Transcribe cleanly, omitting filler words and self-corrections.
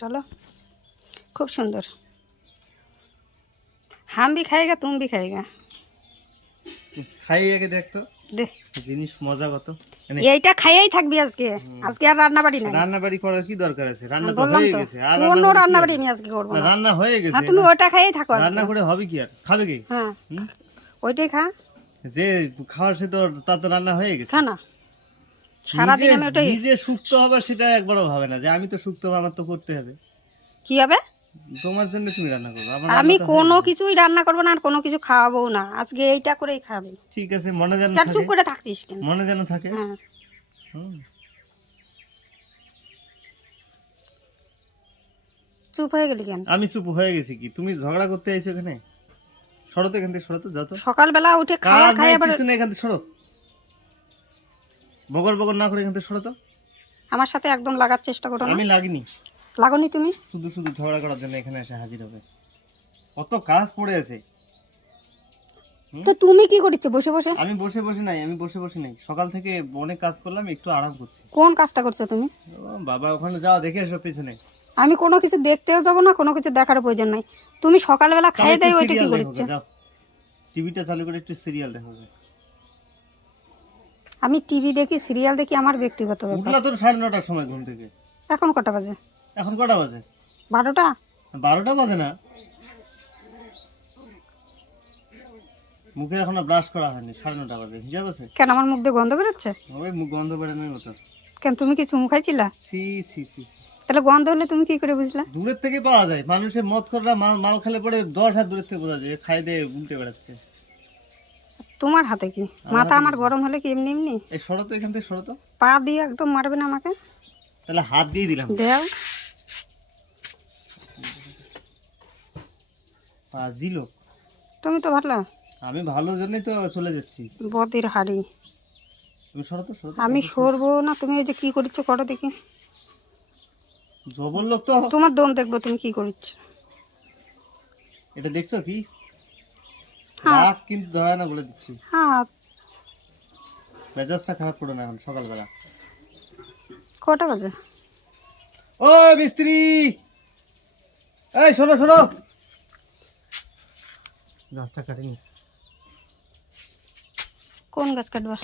डालो खूब सुंदर। हम भी खाएगा तुम भी खाएगा। খাইয়ে আগে দেখ তো দে জিনিস মজা কত। এইটা খাইয়েই থাকবি আজকে। আজকে আর রান্না বাড়ি নাই। রান্না বাড়ি করার কি দরকার আছে? রান্না তো বললাম হয়ে তো গেছে। আর কোনো রান্না রান্না বাড়ি বাড়ি আমি আজকে করব না, না। রান্না হয়ে গেছে। হ্যাঁ তুমি ওটা খাইয়েই থাকো আজকে। রান্না করে হবে কি আর? খাবে কি? হ্যাঁ ওইটাই খা। যে খাওয়ার সে তো তার তো রান্না হয়ে গেছে। খা না সারাদিন আমি ওটাই। নিজে সুক্ত হবে সেটা একবারও ভাবে না যে আমি তো সুক্ত হবো, আমার তো করতে হবে। কি হবে? তোমার জন্য তুমি রান্না করবে। আমি কোনো কিছুই রান্না করবো না আর কোনো কিছু খাওয়াবো না। আজকে এইটা করেই খাবে। ঠিক আছে, মনে যেন চুপ থাকে। করে থাকছিস কেন? মনে যেন থাকে। হ্যাঁ চুপ হয়ে গেলি কেন? আমি চুপ হয়ে গেছি কি? তুমি ঝগড়া করতে আইছো এখানে? সরো তো এখান থেকে, সরো তো, যাও তো। সকালবেলা উঠে খাওয়া খাই আবার কিছু না, এখান থেকে সরো। বগর বগর না করে এখান থেকে সরো তো। আমার সাথে একদম লাগার চেষ্টা করো না। আমি লাগিনি। লাগোনি তুমি? শুধু শুধু ঝগড়া করার জন্য এখানে এসে হাজির হবে। কত কাজ পড়ে আছে। তো তুমি কি করছো বসে বসে? আমি বসে বসে নাই, সকাল থেকে অনেক কাজ করলাম, একটু আরাম করছি। কোন কাজটা করছো তুমি? ও বাবা, ওখানে যাও, দেখে এসো পিছনে। আমি কোনো কিছু দেখতেও যাবো না, কোনো কিছু দেখার প্রয়োজন নাই। তুমি সকালবেলা খাইয়ে দেয় ওইটা কি করছো? যাও টিভিটা চালু করে একটু সিরিয়াল দেখো। আমি টিভি দেখি সিরিয়াল দেখি আমার ব্যক্তিগত ব্যাপার। উঠলা তো 9:30টার সময় ঘুম থেকে। এখন কটা বাজে? এখন কটা বাজে? 12টা। 12টা বাজে না। মুখে এখনো ব্রাশ করা হয়নি, 9:30 বাজে, হিসাব আছে? কেন আমার মুখ দিয়ে গন্ধ বেরোচ্ছে? ওই মুখ গন্ধ বেরোনোর মতো। কেন তুমি কি চুমু খাইছিলা? সি সি সি সি। তাহলে গন্ধ হলে তুমি কি করে বুঝলা? দূরের থেকে পাওয়া যায়। মানুষের মদ খোররা মাল খেলে পরে 10 হাত দূরের থেকে বোঝা যায় খাই দিয়ে উল্টে বেড়াচ্ছে। তোমার হাতে কি? মাথা আমার গরম হলে কি এমনি এমনি? এই সরো তো এখান থেকে, সরো তো। পা দিয়ে একদম মারবে না আমাকে। তাহলে হাত দিয়ে দিলাম। দেও পাজি লোক। তুমি তো ভালো। আমি ভালো জন্যই তো চলে যাচ্ছি। বদির হাড়ি। তুমি সরো তো, সরো তো। আমি সরবো না। তুমি ওই যে কি করছো করো দেখি। জবর লোক তো। তোমার দম দেখবো তুমি কি করছো। এটা দেখছো কি? রাগ কিন্তু ধরায় না, বলে দিচ্ছি। হ্যাঁ মেজাজটা খারাপ করো না এখন সকালবেলা। কটা বাজে? ও মিস্ত্রি, এই শোনো শোনো, গাছটা কাটিনি। কোন গাছ কাটবা?